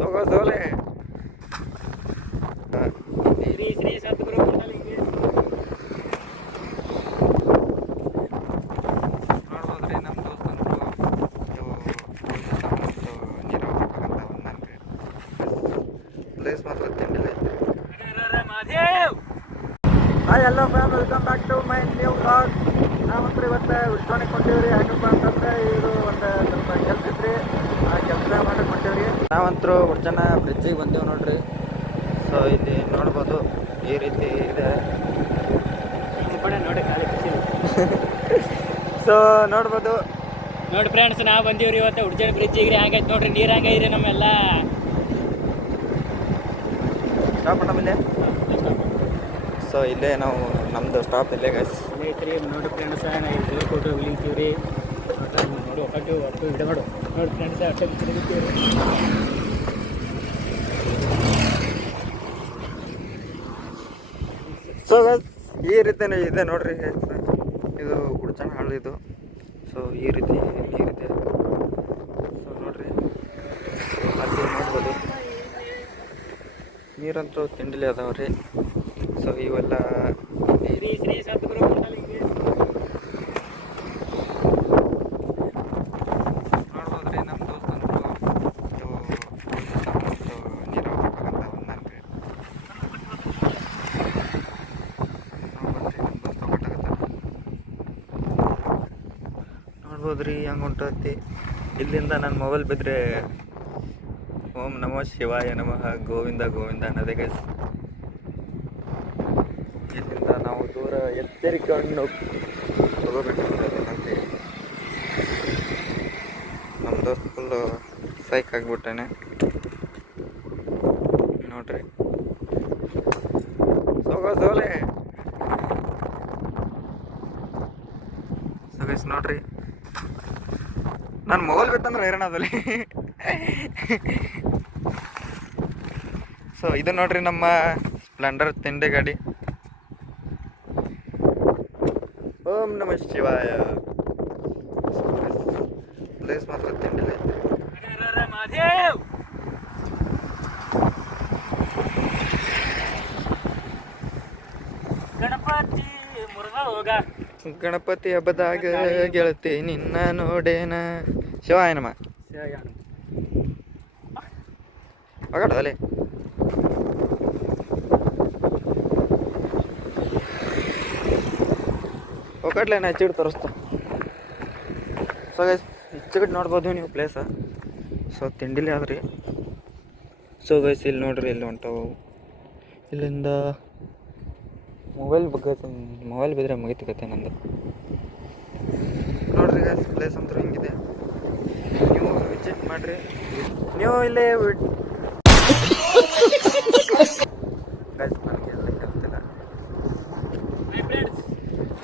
ಸೋಲೆ ಶ್ರೀ ಶ್ರೀ ಸದ್ಗುರು ಮಂಡಲಿಗೆ ನೋಡ್ಬೋದ್ರಿ ನಮ್ಮ ದೋಸ್ತಂದ್ರು ನೀರು ಹೋಗ್ಬೇಕಂತ ಬಂದನ್ರಿ. ಪ್ಲೇಸ್ ಮಾತ್ರ ತಿಂಡಿಲ್ಲ ಐತೆ. Madev hi hello fam, welcome back to my new vlog. ನಾವಂತೂ ಇವತ್ತು ಉಳ್ಕೊಳಕ್ಕೆ ಹೊಂಟೀವ್ರಿ. ಯಾಕಪ್ಪ ಅಂತಂದ್ರೆ ಇದು ಒಂದು ಸ್ವಲ್ಪ ಕೆಲಸ ಇದ್ರಿ, ಆ ಕೆಲಸ ಮಾಡಕ್ಕೆ ಹೊಂಟೀವ್ರಿ. ನಾವಂತರೂ ಜನ ಬ್ರಿಡ್ಜಿಗೆ ಬಂದೀವಿ ನೋಡ್ರಿ. ಸೊ ಇಲ್ಲಿ ನೋಡ್ಬೋದು ಈ ರೀತಿ ಇದೆ. ನೋಡಿ ಖಾಲಿ ಸೊ ನೋಡ್ಬೋದು ನೋಡಿ ಫ್ರೆಂಡ್ಸ್, ನಾವು ಬಂದೀವ್ರಿ ಇವತ್ತು ಉಡ್ಜಾಣ ಬ್ರಿಡ್ಜಿಗೆ. ಹಂಗೈತೆ ನೋಡ್ರಿ, ನೀರು ಹಂಗೈದ್ರಿ ನಮ್ಮೆಲ್ಲ. ಸ್ಟಾಪ್ ನಮ್ಮಲ್ಲೇ. ಸೊ ಇಲ್ಲೇ ನಾವು ನಮ್ಮದು ಸ್ಟಾಪ್ ಇಲ್ಲೇ ಗೈಸ್ ಐತ್ರಿ. ನೋಡಿ ಫ್ರೆಂಡ್ಸ್, ನಾವು ಫೋಟೋ ಇಳಿತೀವ್ರಿ. ನೋಡಿ ಒಟ್ಟು ವಿಡಿಯೋ ಮಾಡು. ನೋಡಿ ಫ್ರೆಂಡ್ಸ್, ಅಟ್ಟ ಇಳಿತೀವ್ರಿ. ಸೊ ಗೈಸ್ ಈ ರೀತಿನೇ ಇದೆ ನೋಡ್ರಿ. ಇದು ಉಡ್ಚನ ಹಳ್ಳಿ ಇದು. ಸೊ ಈ ರೀತಿ ನೀರಿದೆ. ಸೊ ನೋಡ್ರಿ, ಅಲ್ಲಿ ನೋಡ್ಬೋದು ನೀರಂತೂ ತಿಂಡಿಲಿ ಅದಾವ್ರಿ. ಸೊ ಇವೆಲ್ಲ ಶ್ರೀ ಶ್ರೀ ಸದ್ಗುರು ಮಂಡಲಿಗೆ ನೋಡ್ಬೋದ್ರಿ ನಮ್ಮ ದೋಸ್ತಂದ್ರು ನೀರು ಹೋಗ್ಬೇಕಂತ ಬಂದನ್ರಿ. ನೋಡ್ಬೋದ್ರಿ ಹಂಗೆ ಹೊಂಟತಿ. ಇಲ್ಲಿಂದ ನನ್ನ ಮೊಬೈಲ್ ಬಿದ್ದರೆ ಓಂ ನಮಃ ಶಿವಾಯ ನಮಃ ಗೋವಿಂದ ಗೋವಿಂದ ಅನ್ನೋದೇ ಗೈಸ್. ಇಲ್ಲಿಂದ ನಾವು ದೂರ ಎಚ್ಚರಿಕೆಯನ್ನು ತಗೋಬೇಕು ಅಂತ. ನಮ್ಮ ದೋಸ್ತ ಫುಲ್ಲು ಸೈಕ್ ಆಗಿಬಿಟ್ಟಾನೆ ನೋಡ್ರಿ. ಸೋಲೆ ಸೊ ಗೈಸ್ ನೋಡ್ರಿ, ನನ್ನ ಮೊಬೈಲ್ ಬಿತ್ತಂದ್ರೆ ಹೈರಾಣ ಅದಲ್ಲಿ. ಸೊ ಇದು ನೋಡ್ರಿ ನಮ್ಮ ಸ್ಪ್ಲೆಂಡರ್ ತಿಂಡಿ ಗಾಡಿ. ಓಂ ನಮಃ ಶಿವಾಯ. ಪ್ಲೇಸ್ ಮಾತ್ರ ತಿಂಡಿಲ್ಲ ಐತೆ. ಮಾದೇವ್ ಗಣಪತಿ ಮುರುಘ ಹೋಗ. ಗಣಪತಿ ಹಬ್ಬದಾಗ ಗೆಳತಿ ನಿನ್ನ ನೋಡೇನ. ಶಿವಾಯ ನಮ ಅಗಡದಲ್ಲಿ ಒಕ್ಕಟ್ಲೇನ ಹೆಚ್ಚಿಟ್ಟು ತೋರಿಸ್ತಾ. ಸೊ ಗೈಸ್ ಹೆಚ್ಚಿಗಿಟ್ಟು ನೋಡ್ಬೋದು ನೀವು ಪ್ಲೇಸ. ಸೊ ತಿಂಡಿಲಿ ಆದ್ರಿ. ಸೊ ಗೈಸ್ ಇಲ್ಲಿ ನೋಡ್ರಿ, ಇಲ್ಲಿ ಹೊಂಟವು. ಇಲ್ಲಿಂದ ಮೊಬೈಲ್ ಬಿದ್ದರೆ ಮುಗಿತು ಕತೆ ನಂದು. ನೋಡ್ರಿ ಗೈಸ್, ಪ್ಲೇಸ್ ಅಂತೂ ಹಿಂಗಿದೆ. ನೀವು ವಿಸಿಟ್ ಮಾಡಿರಿ. ನೀವು ಇಲ್ಲೇ ಗೈಸ್ ನನಗೆ ಎಲ್ಲ ಹೇಳ್ತಿಲ್ಲ.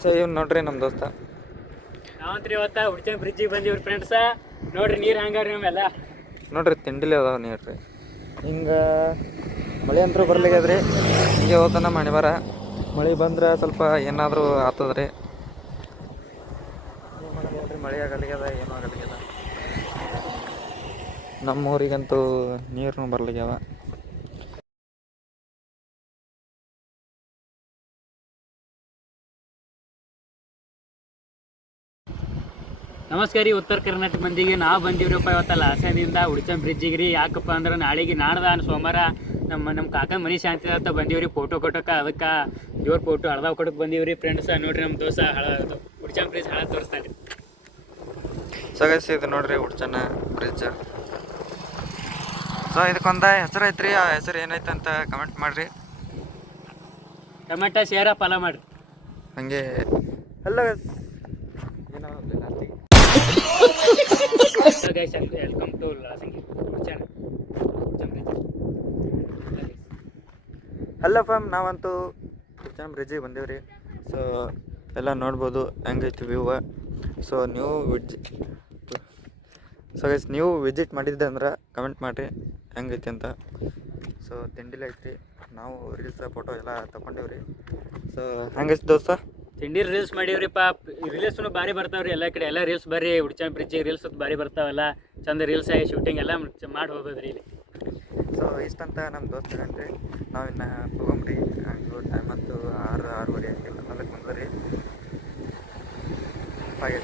ಸೊ ಇವ್ನು ನೋಡ್ರಿ ನಮ್ಮ ದೋಸ್ತ. ನಾವಂತ್ರಿ ಇವತ್ತ ಉಡ್ಜಾಣ ಬ್ರಿಡ್ಜಿಗೆ ಬಂದೀವ್ರಿ ಫ್ರೆಂಡ್ಸ. ನೋಡ್ರಿ ನೀರು ಹಂಗಾವ್ರಿ ನಮ್ಮೆಲ್ಲ. ನೋಡ್ರಿ ತಿಂಡಿಲಿ ಅದಾವ ನೀರು. ಹಿಂಗೆ ಮಳೆ ಅಂತೂ ಬರ್ಲಿಕ್ಕದ್ರಿ. ಹಿಂಗೆ ಹೋಗ್ತಾನ ಮಳೆ ಮಳೆ ಬಂದ್ರೆ ಸ್ವಲ್ಪ ಏನಾದರೂ ಆಗ್ತದ್ರಿ. ಏನು ಮಾಡೋದು, ಮಳೆ ಆಗಲಿಗ್ಯದ, ಏನೂ ಆಗಲಿಗ್ಯದ. ನಮ್ಮೂರಿಗಂತೂ ನೀರು ಬರ್ಲಿಗ್ಯಾವ. ನಮಸ್ಕಾರ ರೀ ಉತ್ತರ ಕರ್ನಾಟಕ ಮಂದಿಗೆ. ನಾವು ಬಂದಿವ್ರಪ್ಪ ಇವತ್ತಲ್ಲ ಹಾಸನದಿಂದ ಉಡ್ಜಾಣ ಬ್ರಿಡ್ಜಿಗೆ ರೀ. ಯಾಕಪ್ಪ ಅಂದ್ರೆ ನಾಳೆಗೆ ನಾಡ್ದ ಸೋಮವಾರ ನಮ್ಮ ಕಾಕನ ಮನೆ ಶಾಂತಿ ಅಂತ ಬಂದೀವ್ರಿ ಫೋಟೋ ಕೊಟ್ಟಕ್ಕೆ. ಅದಕ್ಕೆ ದೇವ್ರ ಫೋಟೋ ಹಳದಾವ್ ಕೊಡಕ್ಕೆ ಬಂದೀವ್ರಿ ಫ್ರೆಂಡ್ಸ. ನೋಡ್ರಿ ನಮ್ಮ ದೋಸ ಉಡ್ಜಾಣ ಬ್ರಿಡ್ಜ್ ಹಳ ತೋರಿಸ್ತಾನೆ. ಸಗಸಿ ಇದು ನೋಡ್ರಿ ಉಡ್ಜಾಣ ಬ್ರಿಡ್ಜ್. ಸೊ ಇದಕ್ಕೊಂದು ಹೆಸರು ಐತ್ರಿ. ಆ ಹೆಸರು ಏನೈತೆ ಅಂತ ಕಮೆಂಟ್ ಮಾಡಿರಿ. ಟೊಮೆಟೊ ಶೇರ ಫಲ ಮಾಡಿರಿ ಹಂಗೆ. ಅಲ್ಲ ಏನೋ ವೆಲ್ಕಮ್ ಟು ಉಡ್ಜಾಣ ಬ್ರಿಡ್ಜ್. ಹಲೋ ಫ್ಯಾಮ್, ನಾವಂತೂ ಉಡ್ಜಾಣ ಬ್ರಿಡ್ಜಿಗೆ ಬಂದೀವ್ರಿ. ಸೊ ಎಲ್ಲ ನೋಡ್ಬೋದು ಹೆಂಗೈತಿ ವ್ಯೂವ. ಸೊ ನೀವು ವಿಸಿಟ್ ಮಾಡಿದ್ದೆ ಅಂದ್ರೆ ಕಮೆಂಟ್ ಮಾಡಿರಿ ಹೆಂಗೈತಿ ಅಂತ. ಸೊ ತಿಂಡಿಲಿ ಐತ್ರಿ. ನಾವು ರೀಲ್ಸ್ ಫೋಟೋ ಎಲ್ಲ ತಗೊಂಡೀವ್ರಿ. ಸೊ ಹೆಂಗೈತಿ ದೋಸ್ತ? ತಿಂಡಿ ರೀಲ್ಸ್ ಮಾಡೀವ್ರಿಪ್ಪ. ರೀಲ್ಸ್ನು ಭಾರಿ ಬರ್ತಾವ್ರಿ ಎಲ್ಲ ಕಡೆ. ಎಲ್ಲ ರೀಲ್ಸ್ ಬರ್ರಿ ಉಡ್ಜಾಣ ಬ್ರಿಡ್ಜಿಗೆ ರೀಲ್ಸ್ ಭಾರಿ ಬರ್ತಾವಲ್ಲ. ಚಂದ ರೀಲ್ಸ್ ಆಗಿ ಶೂಟಿಂಗ್ ಎಲ್ಲ ಮಾಡಿ ಹೋಗೋದ್ರಿ ಇಲ್ಲಿ. ಸೊ ಇಷ್ಟಂತ ನಮ್ಮ ದೋಸ್ತ ಹೇಳ್ರಿ ನಾವಿನ್ನು ತೊಗೊಂಬ್ರಿ ಟೈಮ್ ಅಂತೂ 6 6:30 ಆಗಿಲ್ಲ ಅದಕ್ಕೆ ಬಂದ್ರಿ ಹಾಗೆ